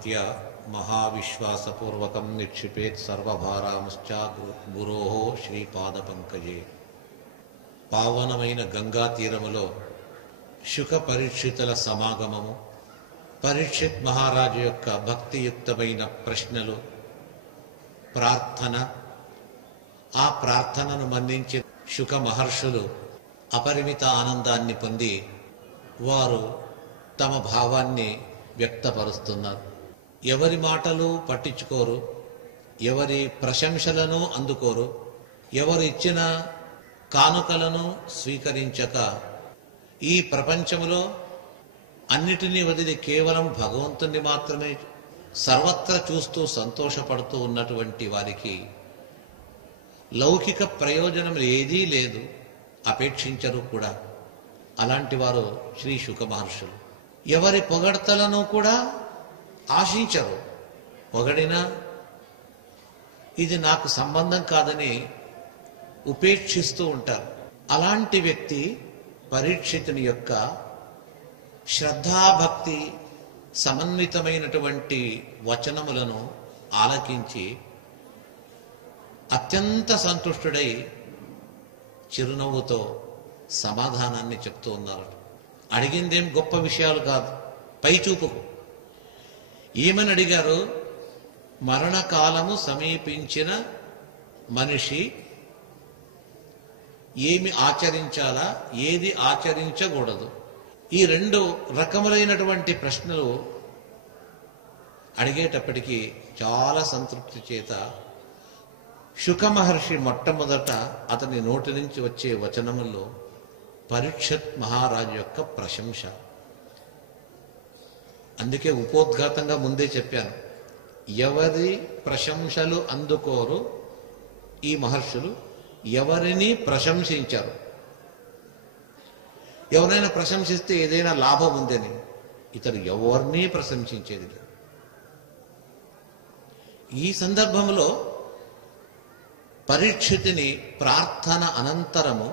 आदित्य महाविश्वासपूर्वकं निक्षिपेत् सर्वभारांश्च गुरोः श्रीपादपङ्कजे। పావనమైన గంగా తీరములో శుక పరీక్షితుల సమాగమము, పరీక్షిత్ మహారాజు యొక్క భక్తియుక్తమైన ప్రశ్నలు, ప్రార్థన, ఆ ప్రార్థనను మన్నించి శుక మహర్షులు అపరిమిత ఆనందాన్ని పొంది వారు తమ భావాన్ని వ్యక్తపరుస్తున్నారు. ఎవరి మాటలు పట్టించుకోరు, ఎవరి ప్రశంసలను అందుకోరు, ఎవరు ఇచ్చిన కానుకలను స్వీకరించక ఈ ప్రపంచంలో అన్నిటినీ వదిలి కేవలం భగవంతుణ్ణి మాత్రమే సర్వత్రా చూస్తూ సంతోషపడుతూ ఉన్నటువంటి వారికి లౌకిక ప్రయోజనం ఏదీ లేదు, అపేక్షించరు కూడా. అలాంటి వారు శ్రీ శుక మహర్షులు. ఎవరి పొగడ్తలను కూడా ఆశించరు, పొగడినా ఇది నాకు సంబంధం కాదని ఉపేక్షిస్తూ ఉంటారు. అలాంటి వ్యక్తి పరీక్షితుని యొక్క శ్రద్ధాభక్తి సమన్వితమైనటువంటి వచనములను ఆలకించి అత్యంత సంతుష్టుడై చిరునవ్వుతో సమాధానాన్ని చెప్తూ ఉన్నారు. అడిగిందేం గొప్ప విషయాలు కాదు, పైచూపుకు. ఏమని అడిగారు? మరణకాలము సమీపించిన మనిషి ఏమి ఆచరించాలా, ఏది ఆచరించకూడదు, ఈ రెండు రకములైనటువంటి ప్రశ్నలు అడిగేటప్పటికీ చాలా సంతృప్తి చేత శుక మహర్షి మొట్టమొదట అతని నోటి నుంచి వచ్చే వచనముల్లో పరీక్షిత్ మహారాజు యొక్క ప్రశంస. అందుకే ఉపోద్ఘాతంగా ముందే చెప్పాను, ఎవరి ప్రశంసలు అందుకోరు ఈ మహర్షులు, ఎవరిని ప్రశంసించారు. ఎవరైనా ప్రశంసిస్తే ఏదైనా లాభం ఉందని, ఇతడు ఎవరిని ప్రశంసించేది లేదు. ఈ సందర్భంలో పరీక్షితుని ప్రార్థన అనంతరము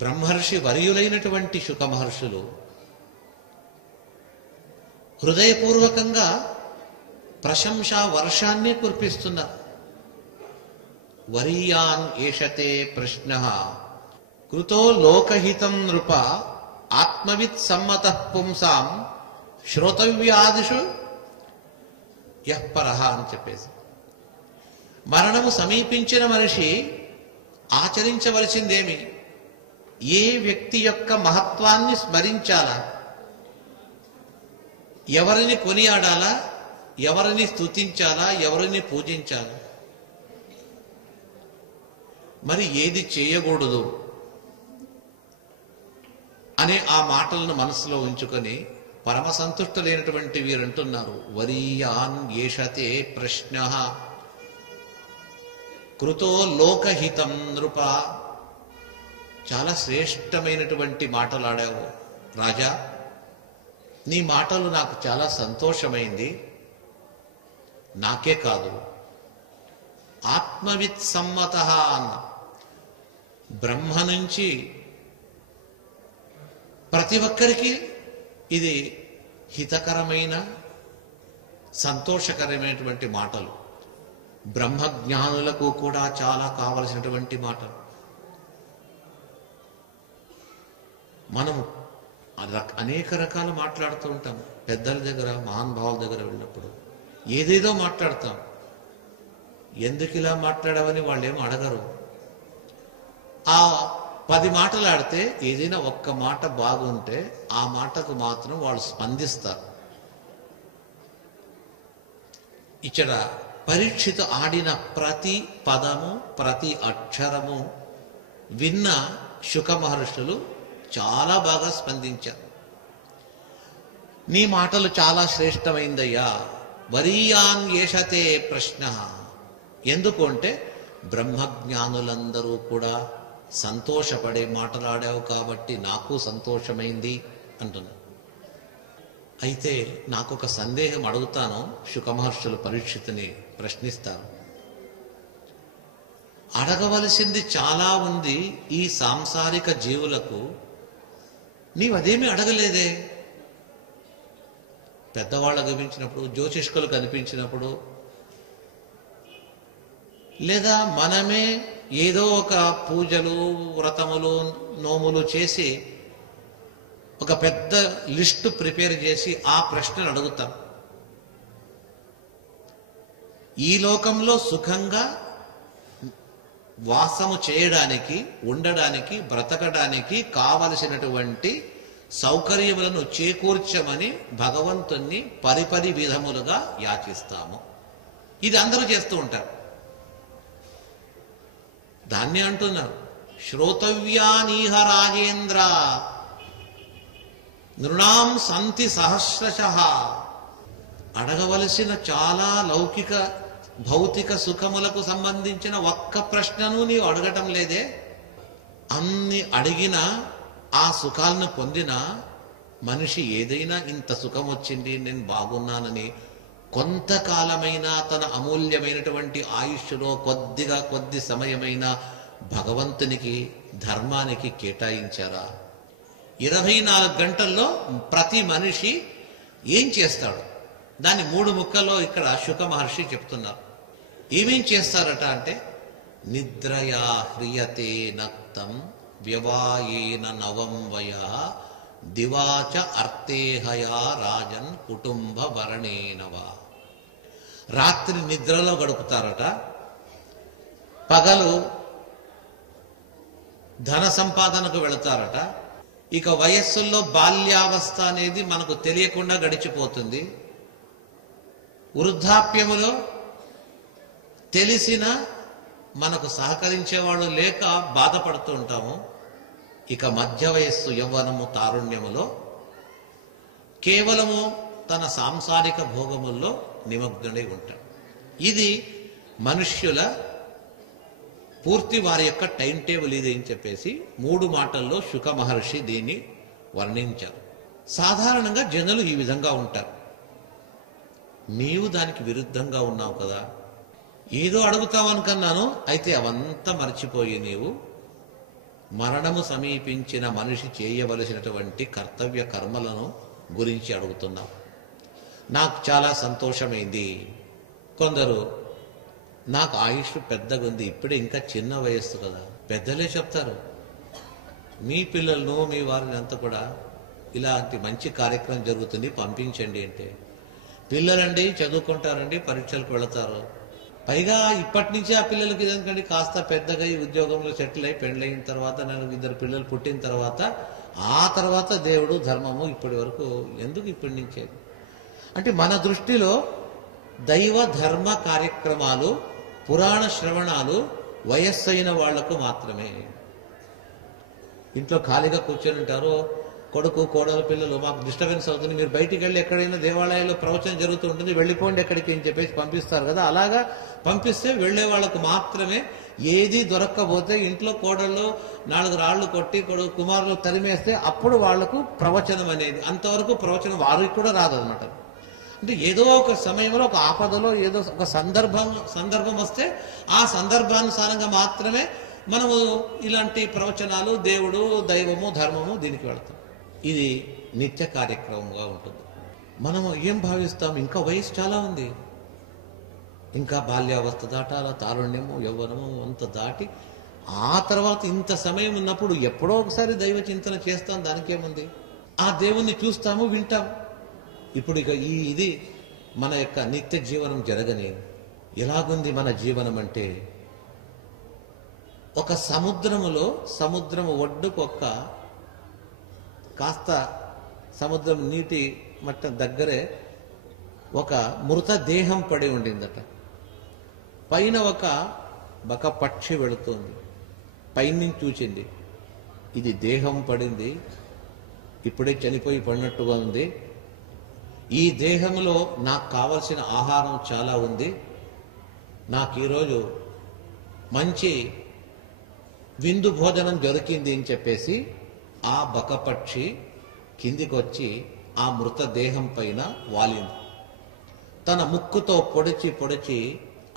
బ్రహ్మర్షి వర్యులైనటువంటి శుక మహర్షులు హృదయపూర్వకంగా ప్రశంసా వర్షాన్ని కురిపిస్తున్నారు. వరీయాన్ ఏషతే ప్రశ్నః కృతో లోకహితం నృప ఆత్మవిత్ సమ్మతః పుంసాం శ్రోతవ్యాదిషు యః పరః అని చెప్పేసి, మరణము సమీపించిన మనిషి ఆచరించవలసిందేమి? ఏ వ్యక్తి యొక్క మహత్వాన్ని స్మరించాలా, ఎవరిని కొనియాడాలా, ఎవరిని స్తుతించాలా, ఎవరిని పూజించాలా, మరి ఏది చేయకూడదు అనే ఆ మాటలను మనసులో ఉంచుకొని పరమ సంతుష్టులైనటువంటి వీరంటున్నారు, వరీయాన్ ఏషతే ప్రశ్నః కృతో లోకహితం నృప. చాలా శ్రేష్టమైనటువంటి మాటలాడావు రాజా, నీ మాటలు నాకు చాలా సంతోషమైంది. నాకే కాదు, ఆత్మవిత్ సమ్మతః అన్న, బ్రహ్మ నుంచి ప్రతి ఒక్కరికి ఇది హితకరమైన సంతోషకరమైనటువంటి మాటలు, బ్రహ్మజ్ఞానులకు కూడా చాలా కావలసినటువంటి మాటలు. మనము అనేక రకాలు మాట్లాడుతూ ఉంటాం. పెద్దల దగ్గర, మహానుభావుల దగ్గర వెళ్ళినప్పుడు ఏదేదో మాట్లాడతాం. ఎందుకు ఇలా మాట్లాడావని వాళ్ళు ఏమో అడగరు. ఆ 10 మాటలు ఆడితే ఏదైనా ఒక్క మాట బాగుంటే ఆ మాటకు మాత్రం వాళ్ళు స్పందిస్తారు. ఇక్కడ పరీక్షిత ఆడిన ప్రతి పదము, ప్రతి అక్షరము విన్న శుక మహర్షులు చాలా బాగా స్పందించారు. నీ మాటలు చాలా శ్రేష్టమైందయ్యా, వరీయాన్ ఏషతే ప్రశ్న. ఎందుకు అంటే బ్రహ్మజ్ఞానులందరూ కూడా సంతోషపడే మాటలాడావు కాబట్టి నాకు సంతోషమైంది అంటున్నా. అయితే నాకు ఒక సందేహం అడుగుతాను. శుక మహర్షులు పరీక్షితుని ప్రశ్నిస్తారు. అడగవలసింది చాలా ఉంది ఈ సాంసారిక జీవులకు, నీవదేమీ అడగలేదే. పెద్దవాళ్ళు కనిపించినప్పుడు, జ్యోతిష్కులు కనిపించినప్పుడు, లేదా మనమే ఏదో ఒక పూజలు, వ్రతములు, నోములు చేసి ఒక పెద్ద లిస్టు ప్రిపేర్ చేసి ఆ ప్రశ్నలు అడుగుతాం. ఈ లోకంలో సుఖంగా వాసము చేయడానికి, ఉండడానికి, బ్రతకడానికి కావలసినటువంటి సౌకర్యములను చేకూర్చమని భగవంతుణ్ణి పరిపరి విధములుగా యాచిస్తాము. ఇది అందరూ చేస్తూ ఉంటారు. దాన్ని అంటున్నారు, శ్రోతవ్యానీహ రాజేంద్ర నృణాం సంతి సహస్రశః. అడగవలసిన చాలా లౌకిక భౌతిక సుఖములకు సంబంధించిన ఒక్క ప్రశ్నను నీవు అడగటం లేదే. అన్ని అడిగినా ఆ సుఖాలను పొందిన మనిషి ఏదైనా ఇంత సుఖం వచ్చింది, నేను బాగున్నానని కొంతకాలమైనా తన అమూల్యమైనటువంటి ఆయుష్లో కొద్ది సమయమైనా భగవంతునికి, ధర్మానికి కేటాయించారా? 24 గంటల్లో ప్రతి మనిషి ఏం చేస్తాడు? దాన్ని 3 ముక్కల్లో ఇక్కడ శుక మహర్షి చెప్తున్నారు. ఏమేం చేస్తారట అంటే, నిద్రయా హ్రియతే నక్తం వ్యవాయేన నవం వయ దివాచ అర్తేహయా రాజన్ కుటుంబ వరణేనవా. రాత్రి నిద్రలో గడుపుతారట, పగలు ధన సంపాదనకు వెళతారట. ఇక వయస్సుల్లో బాల్యావస్థ అనేది మనకు తెలియకుండా గడిచిపోతుంది. వృద్ధాప్యములో తెలిసిన మనకు సహకరించేవాడు లేక బాధపడుతూ ఉంటాము. ఇక మధ్య వయస్సు, యవ్వనము, తారుణ్యములో కేవలము తన సాంసారిక భోగముల్లో నిమగ్నుడై ఉంటాడు. ఇది మనుష్యుల పూర్తి వారి యొక్క టైం టేబుల్ ఇది అని చెప్పేసి 3 మాటల్లో శుక మహర్షి దీన్ని వర్ణించారు. సాధారణంగా జనులు ఈ విధంగా ఉంటారు. నీవు దానికి విరుద్ధంగా ఉన్నావు కదా. ఏదో అడుగుతావనుకున్నాను, అయితే అవంతా మర్చిపోయి నీవు మరణము సమీపించిన మనిషి చేయవలసినటువంటి కర్తవ్య కర్మలను గురించి అడుగుతున్నావు. నాకు చాలా సంతోషమైంది. కొందరు, నాకు ఆయుష్ పెద్దగా ఉంది, ఇప్పుడే ఇంకా చిన్న వయస్సు కదా. పెద్దలే చెప్తారు, మీ పిల్లలను, మీ వారిని అంతా కూడా ఇలాంటి మంచి కార్యక్రమం జరుగుతుంది పంపించండి అంటే, పిల్లలండి చదువుకుంటారండి, పరీక్షలకు వెళతారు. పైగా ఇప్పటి నుంచి ఆ పిల్లలకి ఎందుకంటే కాస్త పెద్దగా ఈ ఉద్యోగంలో సెటిల్ అయి పెళ్ళయిన తర్వాత, నేను 2 పిల్లలు పుట్టిన తర్వాత, ఆ తర్వాత దేవుడు, ధర్మము ఇప్పటి వరకు ఎందుకు ఇప్పటి నుంచే అంటే, మన దృష్టిలో దైవ ధర్మ కార్యక్రమాలు, పురాణ శ్రవణాలు వయస్సైన వాళ్లకు మాత్రమే. ఇంట్లో ఖాళీగా కూర్చొని ఉంటారు, కొడుకు, కోడలు, పిల్లలు, మాకు డిస్టర్బెన్స్ అవుతుంది, మీరు బయటికి వెళ్ళి ఎక్కడైనా దేవాలయాల్లో ప్రవచనం జరుగుతూ ఉంటుంది, వెళ్ళిపోండి ఎక్కడికి అని చెప్పేసి పంపిస్తారు కదా. అలాగా పంపిస్తే వెళ్లే వాళ్ళకు మాత్రమే. ఏది దొరక్కపోతే ఇంట్లో కోడళ్ళు 4 రాళ్లు కొట్టి కొడుకు కుమారులు తరిమేస్తే అప్పుడు వాళ్లకు ప్రవచనం అనేది, అంతవరకు ప్రవచనం వారికి కూడా రాదనమాట. అంటే ఏదో ఒక సమయంలో, ఒక ఆపదలో, ఏదో ఒక సందర్భం వస్తే ఆ సందర్భానుసారంగా మాత్రమే మనము ఇలాంటి ప్రవచనాలు, దేవుడు, దైవము, ధర్మము దీనికి వెళతాం. ఇది నిత్య కార్యక్రమంగా ఉంటుంది. మనం ఏం భావిస్తాం, ఇంకా వయసు చాలా ఉంది, ఇంకా బాల్యావస్థ దాటాల, తారుణ్యము, యవ్వనము అంత దాటి ఆ తర్వాత ఇంత సమయం ఉన్నప్పుడు ఎప్పుడో ఒకసారి దైవ చింతన చేస్తాం, దానికేముంది. ఆ దేవుణ్ణి చూస్తాము, వింటాం. ఇప్పుడు ఇక ఇది మన యొక్క నిత్య జీవనం జరగని ఎలాగుంది మన జీవనం అంటే, ఒక సముద్రము ఒడ్డుకొక్క కాస్త సముద్రం నీటి మట్టం దగ్గరే ఒక మృత దేహం పడి ఉండిందట. పైన ఒక బక పక్షి వెళుతుంది, పైనుంచి చూచింది, ఇది దేహం పడింది, ఇప్పుడే చనిపోయి పడినట్టుగా ఉంది, ఈ దేహంలో నాకు కావలసిన ఆహారం చాలా ఉంది, నాకు ఈరోజు మంచి విందు భోజనం దొరికింది అని చెప్పేసి ఆ బకపక్షి కిందికి వచ్చి ఆ మృతదేహం పైన వాలింది. తన ముక్కుతో పొడిచి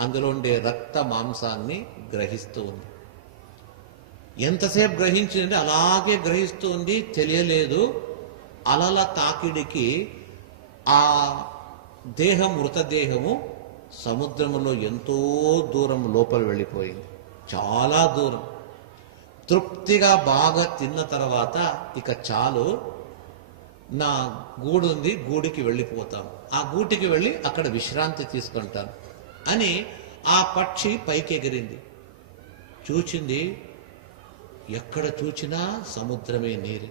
అందులో ఉండే రక్త మాంసాన్ని గ్రహిస్తూ ఉంది. ఎంతసేపు గ్రహించిందంటే అలాగే గ్రహిస్తూ ఉంది, తెలియలేదు. అలల తాకిడికి ఆ దేహం, మృతదేహము సముద్రములో ఎంతో దూరం లోపల వెళ్ళిపోయింది, చాలా దూరం. తృప్తిగా బాగా తిన్న తర్వాత ఇక చాలు, నా గూడు ఉంది, గూడికి వెళ్ళిపోతాం, ఆ గూటికి వెళ్ళి అక్కడ విశ్రాంతి తీసుకుంటాను అని ఆ పక్షి పైకి ఎగిరింది. చూచింది, ఎక్కడ చూచినా సముద్రమే నీరు.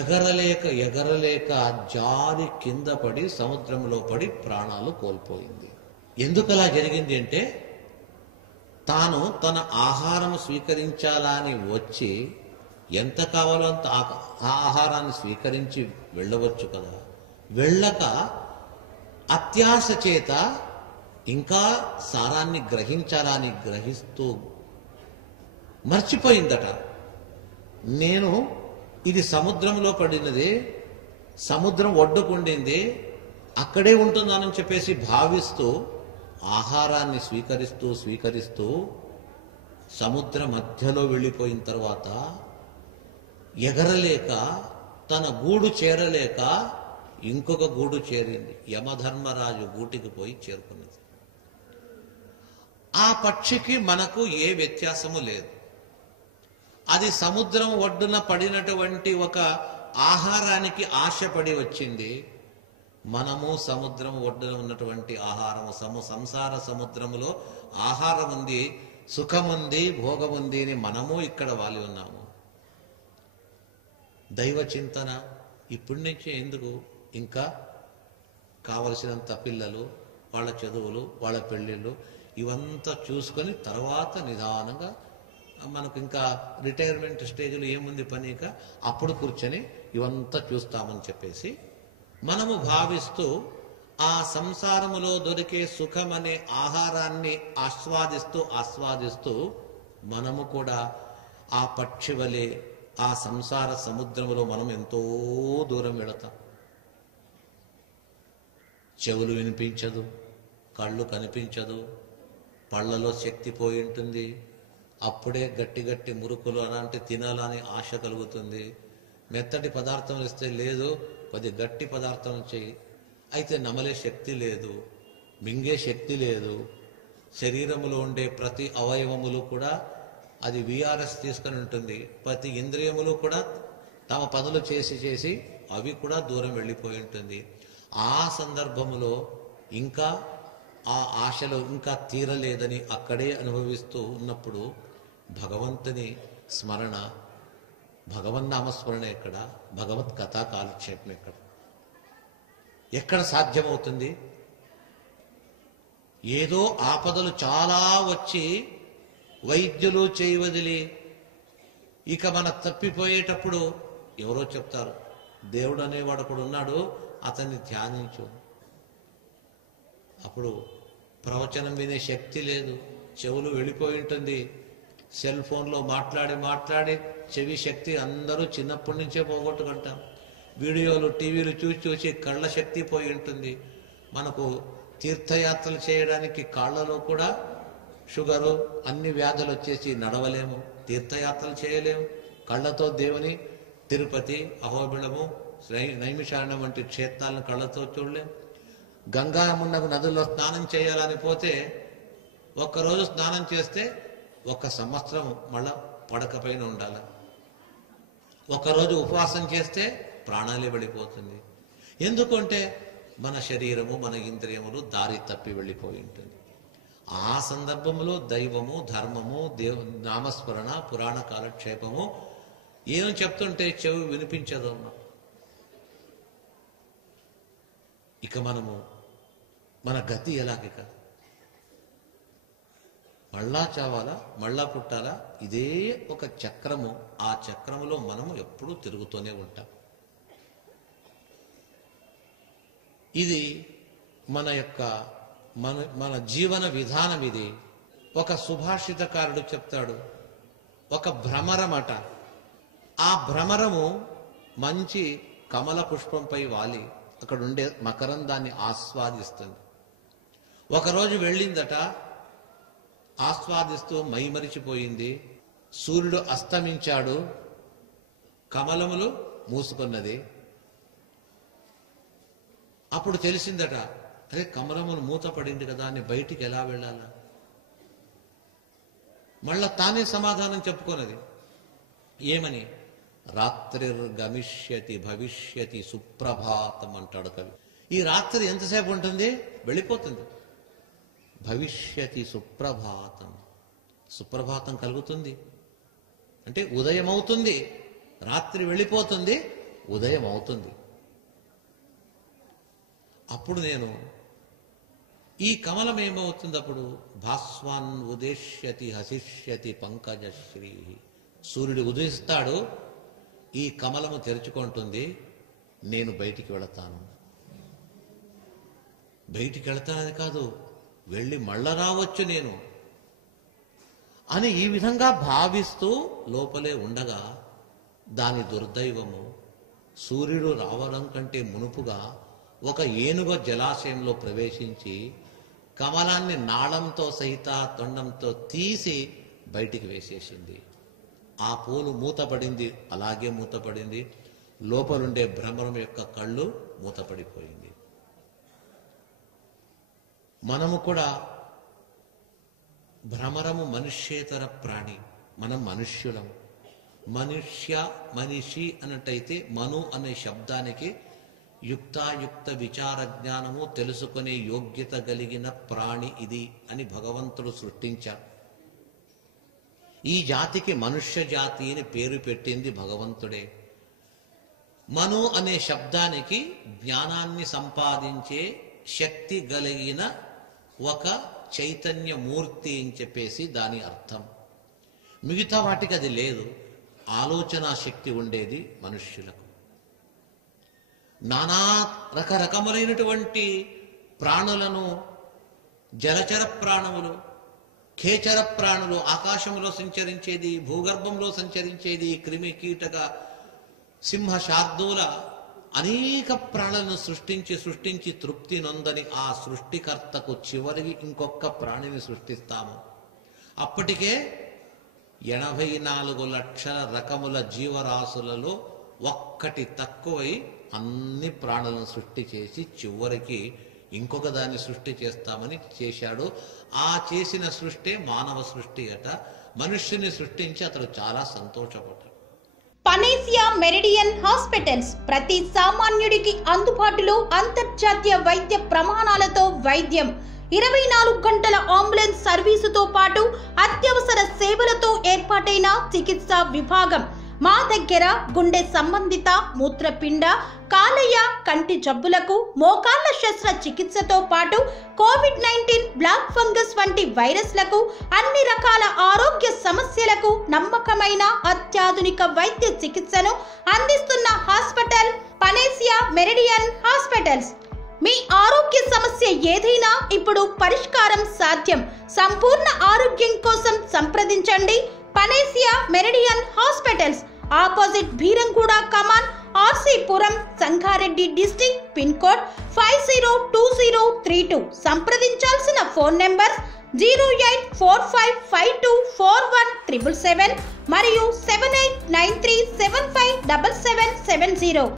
ఎగరలేక ఎగరలేక జారి కింద పడి సముద్రంలో పడి ప్రాణాలు కోల్పోయింది. ఎందుకలా జరిగింది అంటే, తాను తన ఆహారం స్వీకరించాలని వచ్చి ఎంత కావాలో అంత ఆ ఆహారాన్ని స్వీకరించి వెళ్ళవచ్చు కదా, వెళ్ళక అత్యాశ చేత ఇంకా సారాన్ని గ్రహించాలని గ్రహిస్తూ మర్చిపోయిందట. నేను ఇది సముద్రంలో పడినది, సముద్రం ఒడ్డుకుండింది, అక్కడే ఉంటుందని చెప్పేసి భావిస్తూ ఆహారాన్ని స్వీకరిస్తూ సముద్ర మధ్యలో వెళ్ళిపోయిన తర్వాత ఎగరలేక తన గూడు చేరలేక ఇంకొక గూడు చేరింది. యమధర్మరాజు గూటికి పోయి చేరుకున్నది. ఆ పక్షికి మనకు ఏ వ్యత్యాసము లేదు. అది సముద్రం ఒడ్డున పడినటువంటి ఒక ఆహారానికి ఆశపడి వచ్చింది. మనము సముద్రం ఒడ్డున ఉన్నటువంటి ఆహారము, సంసార సముద్రములో ఆహారం ఉంది, సుఖముంది, భోగముంది అని మనము ఇక్కడ వాలి ఉన్నాము. దైవ చింతన ఇప్పటి నుంచి ఎందుకు? ఇంకా కావలసినంత పిల్లలు, వాళ్ళ చదువులు, వాళ్ళ పెళ్ళిళ్ళు ఇవంతా చూసుకొని తర్వాత నిదానంగా మనకు ఇంకా రిటైర్మెంట్ స్టేజ్లో ఏముంది పనిక, అప్పుడు కూర్చొని ఇవంతా చూస్తామని చెప్పేసి మనము భావిస్తూ ఆ సంసారములో దొరికే సుఖం అనే ఆహారాన్ని ఆస్వాదిస్తూ మనము కూడా ఆ పక్షి వలె ఆ సంసార సముద్రములో మనం ఎంతో దూరం వెళతాం. చెవులు వినిపించదు, కళ్ళు కనిపించదు, పళ్ళలో శక్తి పోయి ఉంటుంది, అప్పుడే గట్టి గట్టి మురుకులు అలాంటి తినాలని ఆశ కలుగుతుంది. మెత్తటి పదార్థం ఇస్తే లేదు, కొద్ది గట్టి పదార్థం చేయి, అయితే నమలే శక్తి లేదు, మింగే శక్తి లేదు. శరీరంలో ఉండే ప్రతి అవయవములు కూడా అది విఆర్ఎస్ తీసుకొని ఉంటుంది. ప్రతి ఇంద్రియములు కూడా తమ పనులు చేసి అవి కూడా దూరం వెళ్ళిపోయి ఉంటుంది. ఆ సందర్భములో ఇంకా ఆ ఆశలు ఇంకా తీరలేదని అక్కడే అనుభవిస్తూ ఉన్నప్పుడు భగవంతుని స్మరణ, భగవన్నామస్మరణ ఎక్కడ, భగవత్ కథా కాలక్షేపం ఎక్కడ సాధ్యమవుతుంది? ఏదో ఆపదలు చాలా వచ్చి వైద్యులు చేయి వదిలి ఇక మన తప్పిపోయేటప్పుడు ఎవరో చెప్తారు, దేవుడు అనేవాడు ఒకడు ఉన్నాడు, అతన్ని ధ్యానించు. అప్పుడు ప్రవచనం వినే శక్తి లేదు, చెవులు వెళ్ళిపోయి ఉంటుంది, సెల్ ఫోన్లో మాట్లాడి చెవి శక్తి అందరూ చిన్నప్పటి నుంచే పోగొట్టుకుంటాం. వీడియోలు, టీవీలు చూసి కళ్ళ శక్తి పోయి ఉంటుంది. మనకు తీర్థయాత్రలు చేయడానికి కాళ్ళలో కూడా షుగరు, అన్ని వ్యాధులు వచ్చేసి నడవలేము, తీర్థయాత్రలు చేయలేము. కళ్ళతో దేవుని తిరుపతి, అహోబిళము, నైమిషారణ్యం వంటి క్షేత్రాలను కళ్ళతో చూడలేము. గంగామున్నకు నదుల్లో స్నానం చేయాలని పోతే ఒక్కరోజు స్నానం చేస్తే 1 సంవత్సరం మళ్ళా పడకపైన ఉండాలి. ఒకరోజు ఉపవాసం చేస్తే ప్రాణాలే వెళ్ళిపోతుంది. ఎందుకంటే మన శరీరము, మన ఇంద్రియములు దారి తప్పి వెళ్ళిపోయి ఉంటుంది. ఆ సందర్భంలో దైవము, ధర్మము, నామస్మరణ, పురాణ కాలక్షేపము ఏం చెప్తుంటే చెవి వినిపించదు. ఇక మనము మన గతి ఎలాగిక? మళ్ళా చావాలా, మళ్ళా పుట్టాలా? ఇదే ఒక చక్రము. ఆ చక్రములో మనము ఎప్పుడూ తిరుగుతూనే ఉంటాం. ఇది మన యొక్క మన జీవన విధానం. ఇది ఒక సుభాషితకారుడు చెప్తాడు, ఒక భ్రమరమట. ఆ భ్రమరము మంచి కమల పుష్పంపై వాలి అక్కడ ఉండే మకరందాన్ని ఆస్వాదిస్తుంది. ఒకరోజు వెళ్ళిందట, ఆస్వాదిస్తూ మైమరిచిపోయింది. సూర్యుడు అస్తమించాడు, కమలములు మూసుకున్నది. అప్పుడు తెలిసిందట, అరే కమలమును మూత పడింది కదా అని బయటికి ఎలా వెళ్ళాలా? మళ్ళా తానే సమాధానం చెప్పుకున్నది. ఏమని? రాత్రిర్గమిష్యతి భవిష్యతి సుప్రభాతం అంటాడు కవి. ఈ రాత్రి ఎంతసేపు ఉంటుంది? వెళ్ళిపోతుంది. భవిష్యతి సుప్రభాతం, సుప్రభాతం కలుగుతుంది అంటే ఉదయం అవుతుంది. రాత్రి వెళ్ళిపోతుంది, ఉదయం అవుతుంది. అప్పుడు నేను ఈ కమలం ఏమవుతుంది? అప్పుడు భాస్వాన్ ఉదేశ్యతి హసిష్యతి పంకజశ్రీ, సూర్యుడు ఉదయిస్తాడు, ఈ కమలము తెరుచుకుంటుంది, నేను బయటికి వెళతాను. బయటికి వెళతానని కాదు, వెళ్ళి మళ్ళా రావచ్చు నేను అని ఈ విధంగా భావిస్తూ లోపలే ఉండగా దాని దుర్దైవము సూర్యుడు రావడం కంటే మునుపుగా ఒక ఏనుగ జలాశయంలో ప్రవేశించి కమలాన్ని నాళంతో సహిత తొండంతో తీసి బయటికి వేసేసింది. ఆ పూలు మూతపడింది, అలాగే మూతపడింది. లోపలుండే భ్రమరం యొక్క కళ్ళు మూతపడిపోయింది. మనము కూడా భ్రమరము మనుష్యేతర ప్రాణి, మనం మనుష్యులం. మనుష్య మనిషి అన్నట్టయితే మను అనే శబ్దానికి యుక్తాయుక్త విచార జ్ఞానము తెలుసుకునే యోగ్యత కలిగిన ప్రాణి ఇది అని భగవంతుడు సృష్టించాడు. ఈ జాతికి మనుష్య జాతి అని పేరు పెట్టింది భగవంతుడే. మను అనే శబ్దానికి జ్ఞానాన్ని సంపాదించే శక్తి కలిగిన ఒక చైతన్య మూర్తి అని చెప్పేసి దాని అర్థం. మిగతా వాటికి అది లేదు. ఆలోచనా శక్తి ఉండేది మనుష్యులకు. నానా రకరకములైనటువంటి ప్రాణులను, జలచర ప్రాణులు, ఖేచర ప్రాణులు, ఆకాశంలో సంచరించేది, భూగర్భంలో సంచరించేది, క్రిమి కీటక సింహ శార్దూల అనేక ప్రాణులను సృష్టించి తృప్తి నొందని ఆ సృష్టికర్తకు చివరికి ఇంకొక ప్రాణిని సృష్టిస్తాము. అప్పటికే 84 లక్షల రకముల జీవరాశులలో ఒక్కటి తక్కువై అన్ని ప్రాణులను సృష్టి చేసి చివరికి ఇంకొక దాన్ని సృష్టి చేస్తామని చేశాడు. ఆ చేసిన సృష్టి మానవ సృష్టి అట. మనుష్యుని సృష్టించి అతడు చాలా సంతోషపడ్డాడు. పనేసియా మెరిడియన్ హాస్పిటల్స్ ప్రతి సామాన్యుడికి అందుబాటులో అంతర్జాతీయ వైద్య ప్రమాణాలతో వైద్యం, 24 గంటల అంబులెన్స్ సర్వీసుతో పాటు అత్యవసర సేవలతో ఏర్పాటైన చికిత్సా విభాగం. మా దగ్గర గుండె సంబంధిత, మూత్రపిండ, కాలేయ, కంటి జబ్బులకు, మోకాళ్ల శస్త్రచికిత్సతో పాటు కోవిడ్-19, బ్లాక్ ఫంగస్ వంటి వైరస్లకు, అన్ని రకాల ఆరోగ్య సమస్యలకు నమ్మకమైన అత్యాధునిక వైద్య చికిత్సను అందిస్తున్న హాస్పిటల్ పనేసియా మెరిడియన్ హాస్పిటల్స్. మీ ఆరోగ్య సమస్య ఏదైనా ఇప్పుడు పరిష్కారం సాధ్యం. సంపూర్ణ ఆరోగ్యం కోసం సంప్రదించండి panacea meridian hospitals. Opposite Bheeramguda Kaman, RC Puram, Sangareddy district. Pin code 502032. సంప్రదించాల్సిన ఫోన్ నెంబర్ 0845524177 మరియు 7893757770.